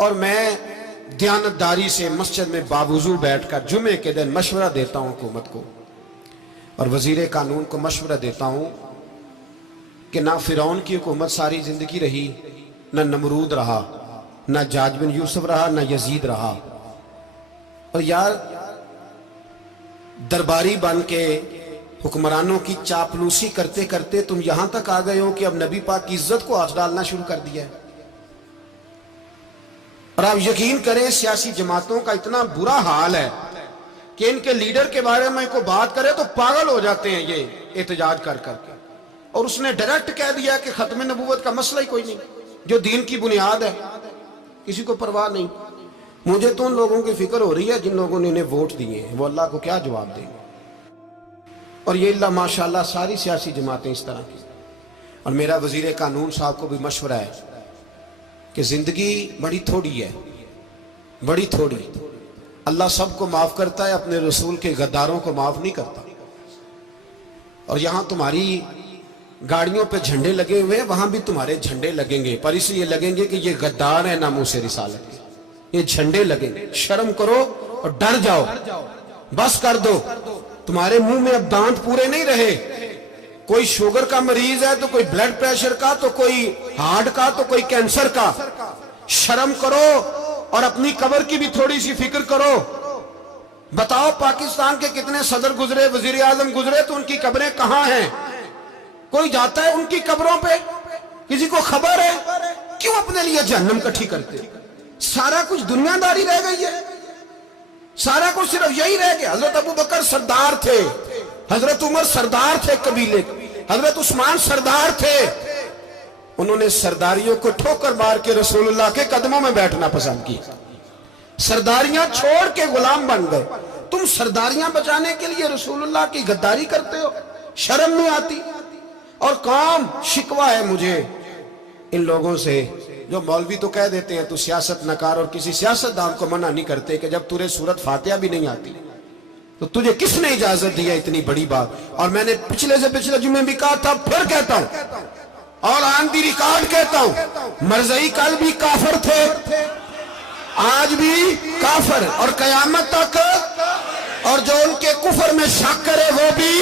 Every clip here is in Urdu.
اور میں دیانتداری سے مسجد میں باوضو بیٹھ کر جمعے کے دن مشورہ دیتا ہوں حکومت کو اور وزیر قانون کو مشورہ دیتا ہوں کہ نہ فرعون کی حکومت ساری زندگی رہی، نہ نمرود رہا، نہ جاج بن یوسف رہا، نہ یزید رہا، اور یار درباری بن کے حکمرانوں کی چاپلوسی کرتے کرتے تم یہاں تک آ گئے ہو کہ اب نبی پاک کی عزت کو آنچ ڈالنا شروع کر دیا ہے۔ اور آپ یقین کریں سیاسی جماعتوں کا اتنا برا حال ہے کہ ان کے لیڈر کے بارے میں کوئی بات کرے تو پاگل ہو جاتے ہیں یہ احتجاج کر کر کے، اور اس نے ڈائریکٹ کہہ دیا کہ ختم نبوت کا مسئلہ ہی کوئی نہیں، جو دین کی بنیاد ہے، کسی کو پرواہ نہیں۔ مجھے تو ان لوگوں کی فکر ہو رہی ہے جن لوگوں نے انہیں ووٹ دیے ہیں، وہ اللہ کو کیا جواب دیں گے۔ اور یہ اللہ ماشاءاللہ ساری سیاسی جماعتیں اس طرح کی۔ اور میرا وزیر قانون صاحب کو بھی مشورہ ہے کہ زندگی بڑی تھوڑی ہے، بڑی تھوڑی، اللہ سب کو معاف کرتا ہے، اپنے رسول کے غداروں کو معاف نہیں کرتا۔ اور یہاں تمہاری گاڑیوں پہ جھنڈے لگے ہوئے ہیں، وہاں بھی تمہارے جھنڈے لگیں گے، پر اس لیے لگیں گے کہ یہ غدار ہے ناموس رسالت کے، یہ جھنڈے لگیں گے۔ شرم کرو اور ڈر جاؤ، بس کر دو۔ تمہارے منہ میں اب دانت پورے نہیں رہے، کوئی شوگر کا مریض ہے تو کوئی بلڈ پریشر کا، تو کوئی ہارٹ کا، تو کوئی کینسر کا۔ شرم کرو اور اپنی قبر کی بھی تھوڑی سی فکر کرو۔ بتاؤ پاکستان کے کتنے صدر گزرے، وزیر اعظم گزرے، تو ان کی قبریں کہاں ہیں؟ کوئی جاتا ہے ان کی قبروں پہ؟ کسی کو خبر ہے؟ کیوں اپنے لیے جہنم کٹھی کرتے؟ سارا کچھ دنیا داری رہ گئی ہے، سارا کچھ صرف یہی رہ گیا۔ حضرت ابو بکر سردار تھے، حضرت عمر سردار تھے قبیلے، حضرت عثمان سردار تھے، انہوں نے سرداریوں کو ٹھوکر مار کے رسول اللہ کے قدموں میں بیٹھنا پسند کی، سرداریاں چھوڑ کے غلام بن گئے۔ تم سرداریاں بچانے کے لیے رسول اللہ کی غداری کرتے ہو، شرم نہیں آتی؟ اور قوم شکوہ ہے مجھے ان لوگوں سے جو مولوی تو کہہ دیتے ہیں تو سیاست نکار، اور کسی سیاستدان کو منع نہیں کرتے کہ جب تجھے سورت فاتحہ بھی نہیں آتی تو تجھے کس نے اجازت دی ہے اتنی بڑی بات؟ اور میں نے پچھلے سے پچھلے جمعے بھی کہا تھا، پھر کہتا ہوں اور آن دی ریکارڈ کہتا ہوں، مرزائی کل بھی کافر تھے، آج بھی کافر، اور قیامت تک، اور جو ان کے کفر میں شک کرے وہ بھی،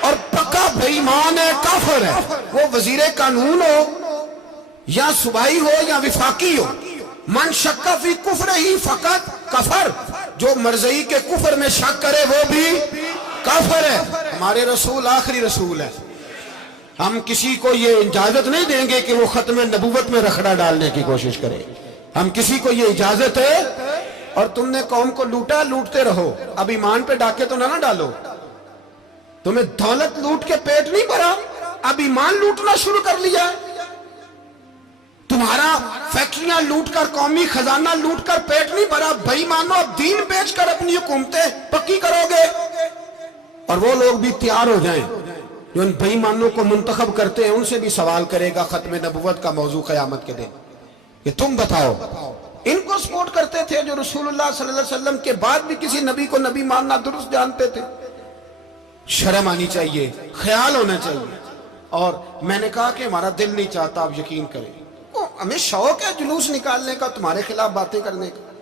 اور پکا بے ایمان ہے، کافر ہے۔ وہ وزیر قانون ہو یا صوبائی ہو یا وفاقی ہو، من شک فی کفر ہی فقط کفر، جو مرزائی کے کفر میں شک کرے وہ بھی کافر ہے۔ ہمارے رسول آخری رسول ہے، ہم کسی کو یہ اجازت نہیں دیں گے کہ وہ ختم نبوت میں رخڑا ڈالنے کی کوشش کرے، ہم کسی کو یہ اجازت ہے۔ اور تم نے قوم کو لوٹا، لوٹتے رہو، اب ایمان پہ ڈاکے تو نہ ڈالو۔ تمہیں دولت لوٹ کے پیٹ نہیں بھرا، اب ایمان لوٹنا شروع کر لیا ہے۔ تمہارا فیکٹریاں لوٹ کر، قومی خزانہ لوٹ کر پیٹ نہیں بھرا، بھائی مانو اب دین بیچ کر اپنی حکومتیں پکی کرو گے۔ اور وہ لوگ بھی تیار ہو جائیں جو ان بھائی مانوں کو منتخب کرتے ہیں، ان سے بھی سوال کرے گا ختم نبوت کا موضوع قیامت کے دن کہ تم بتاؤ، ان کو سپورٹ کرتے تھے جو رسول اللہ صلی اللہ علیہ وسلم کے بعد بھی کسی نبی کو نبی ماننا درست جانتے تھے۔ شرم آنی چاہیے، خیال ہونا چاہیے۔ اور میں نے کہا کہ ہمارا دل نہیں چاہتا، آپ یقین کریں، ہمیں شوق ہے جلوس نکالنے کا، تمہارے خلاف باتیں کرنے کا۔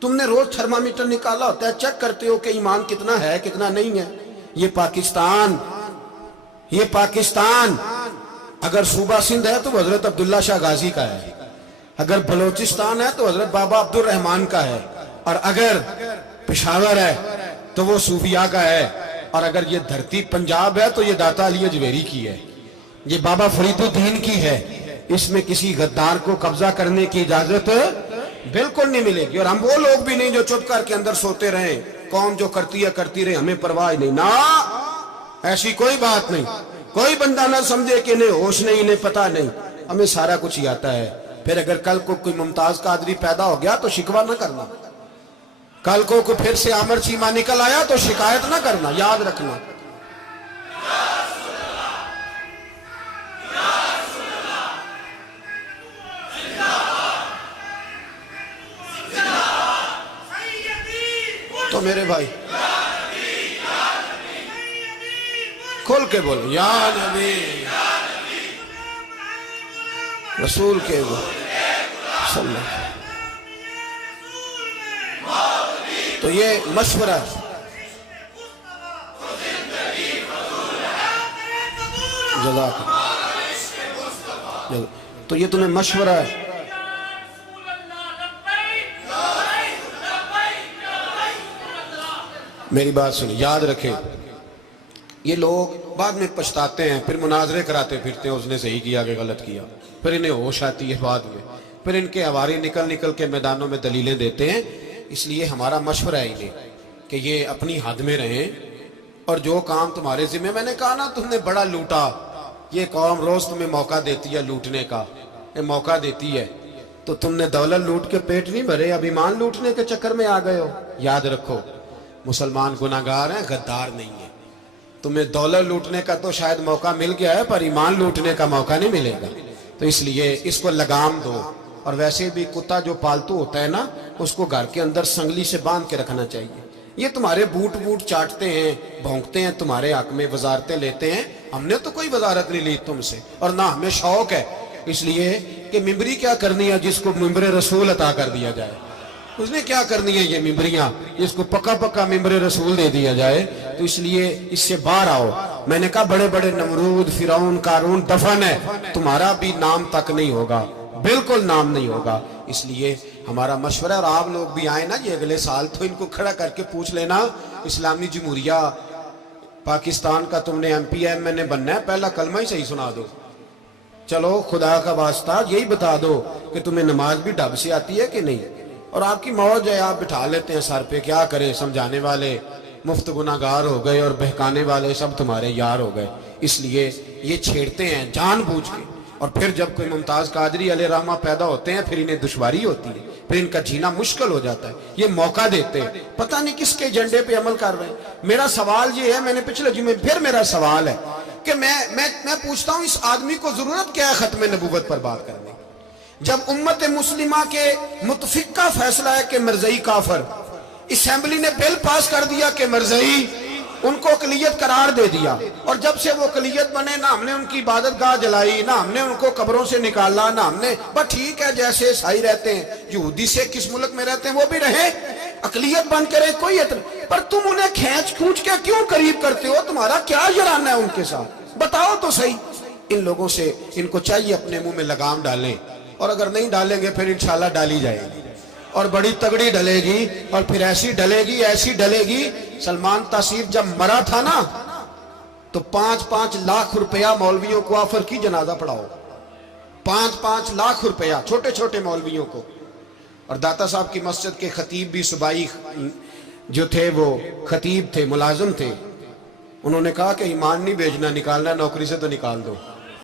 تم نے روز تھرمامیٹر نکالا ہوتا ہے، چیک کرتے ہو کہ ایمان کتنا ہے کتنا نہیں ہے۔ یہ پاکستان اگر صوبہ سندھ ہے تو حضرت عبداللہ شاہ غازی کا ہے، اگر بلوچستان ہے تو حضرت بابا عبد الرحمان کا ہے، اور اگر پشاور ہے تو وہ صوفیاء کا ہے، اور اگر یہ دھرتی پنجاب ہے تو یہ داتا علی اجویری کی ہے، یہ بابا فرید الدین کی ہے۔ اس میں کسی غدار کو قبضہ کرنے کی اجازت بالکل نہیں ملے گی۔ اور ہم وہ لوگ بھی نہیں جو چپ کر کے اندر سوتے رہیں، قوم جو کرتی ہے کرتی رہے، ہمیں پرواہ نہیں، نہ ایسی کوئی بات نہیں۔ کوئی بندہ نہ سمجھے کہ انہیں ہوش نہیں، انہیں پتہ نہیں، ہمیں سارا کچھ ہی آتا ہے۔ پھر اگر کل کو کوئی ممتاز قادری پیدا ہو گیا تو شکوہ نہ کرنا، کل کو کوئی پھر سے عامر چیمہ نکل آیا تو شکایت نہ کرنا، یاد رکھنا۔ تو میرے بھائی کھول کے بولو، یا نبی رسول کے صلی اللہ علیہ وسلم۔ تو یہ مشورہ ہے. جزاک اللہ. تو یہ تمہیں مشورہ ہے. میری بات سنیں، یاد رکھیں، یہ لوگ بعد میں پچھتاتے ہیں، پھر مناظرے کراتے پھرتے ہیں اس نے صحیح کیا کہ غلط کیا، پھر انہیں ہوش آتی ہے بعد میں، پھر ان کے ہواری نکل نکل کے میدانوں میں دلیلیں دیتے ہیں. اس لیے ہمارا مشورہ ہے انہیں کہ یہ اپنی حد میں رہیں، اور جو کام تمہارے ذمہ، میں نے کہا نا تم نے بڑا لوٹا، یہ قوم روز تمہیں موقع دیتی ہے لوٹنے کا، یہ موقع دیتی ہے، تو تم نے دولت لوٹ کے پیٹ نہیں بھرے، اب ایمان لوٹنے کے چکر میں آ گئے ہو. یاد رکھو مسلمان گناہگار ہیں، غدار نہیں ہیں. تمہیں دولت لوٹنے کا تو شاید موقع مل گیا ہے، پر ایمان لوٹنے کا موقع نہیں ملے گا. تو اس لیے اس کو لگام دو. اور ویسے بھی کتا جو پالتو ہوتا ہے نا، اس کو گھر کے اندر سنگلی سے باندھ کے رکھنا چاہیے. یہ تمہارے بوٹ چاٹتے ہیں، بھونکتے ہیں تمہارے حق میں، وزارتیں لیتے ہیں. ہم نے تو کوئی وزارت نہیں لی تم سے، اور نہ ہمیں شوق ہے. اس لیے کہ ممبری کیا کرنی ہے جس کو ممبر رسول عطا کر دیا جائے؟ اس نے کیا کرنی ہے یہ ممبریاں جس کو پکا ممبر رسول دے دیا جائے؟ تو اس لیے اس سے باہر آؤ. میں نے کہا بڑے بڑے نمرود، فرعون، قارون دفن ہے، تمہارا بھی نام تک نہیں ہوگا، بالکل نام نہیں ہوگا. اس لیے ہمارا مشورہ، اور آپ لوگ بھی آئیں نا یہ اگلے سال، تو ان کو کھڑا کر کے پوچھ لینا اسلامی جمہوریہ پاکستان کا تم نے MPM بننا ہے، پہلا کلمہ ہی صحیح سنا دو. چلو خدا کا واسطہ یہی بتا دو کہ تمہیں نماز بھی ڈھب سے آتی ہے کہ نہیں. اور آپ کی موج ہے، آپ بٹھا لیتے ہیں سر پہ، کیا کریں، سمجھانے والے مفت گناہگار ہو گئے اور بہکانے والے سب تمہارے یار ہو گئے. اس لیے یہ چھیڑتے ہیں جان بوجھ کے. اور پھر جب کوئی ممتاز قادری علیہ رحمہ پیدا ہوتے ہیں، پھر انہیں دشواری ہوتی ہے، پھر ان کا جینا مشکل ہو جاتا ہے. یہ موقع دیتے ہیں، پتہ نہیں کس کے ایجنڈے پہ عمل کر رہے ہیں. میرا سوال یہ ہے، میں نے پچھلے جمعے پھر میرا سوال ہے کہ میں پوچھتا ہوں، اس آدمی کو ضرورت کیا ہے ختم نبوت پر بات کرنے؟ جب امت مسلمہ کے متفق کا فیصلہ ہے کہ مرزائی کافر، اسمبلی نے بل پاس کر دیا کہ مرزائی، ان کو اقلیت قرار دے دیا، اور جب سے وہ اقلیت بنے، نہ ہم نے ان کی عبادت گاہ جلائی، نہ ہم نے ان کو قبروں سے نکالا، نہ ہم نے، بس ٹھیک ہے جیسے عیسائی رہتے ہیں، یہودی سے کس ملک میں رہتے ہیں وہ بھی رہیں، اقلیت بن کرے، کوئی اعتراض. پر تم انہیں کھینچ کے کیوں قریب کرتے ہو؟ تمہارا کیا جرانہ ہے ان کے ساتھ؟ بتاؤ تو صحیح. ان لوگوں سے ان کو چاہیے اپنے منہ میں لگام ڈالیں، اور اگر نہیں ڈالیں گے پھر انشاءاللہ ڈالی جائے گی، اور بڑی تگڑی ڈلے گی، اور پھر ایسی ڈلے گی. سلمان تاثیر جب مرا تھا نا، تو 5-5 لاکھ روپیہ مولویوں کو آفر کی جنازہ پڑھاؤ. 5-5 لاکھ روپیہ چھوٹے چھوٹے مولویوں کو. اور داتا صاحب کی مسجد کے خطیب بھی صوبائی جو تھے، وہ خطیب تھے، ملازم تھے. انہوں نے کہا کہ ایمان نہیں بیچنا، نکالنا نوکری سے تو نکال دو.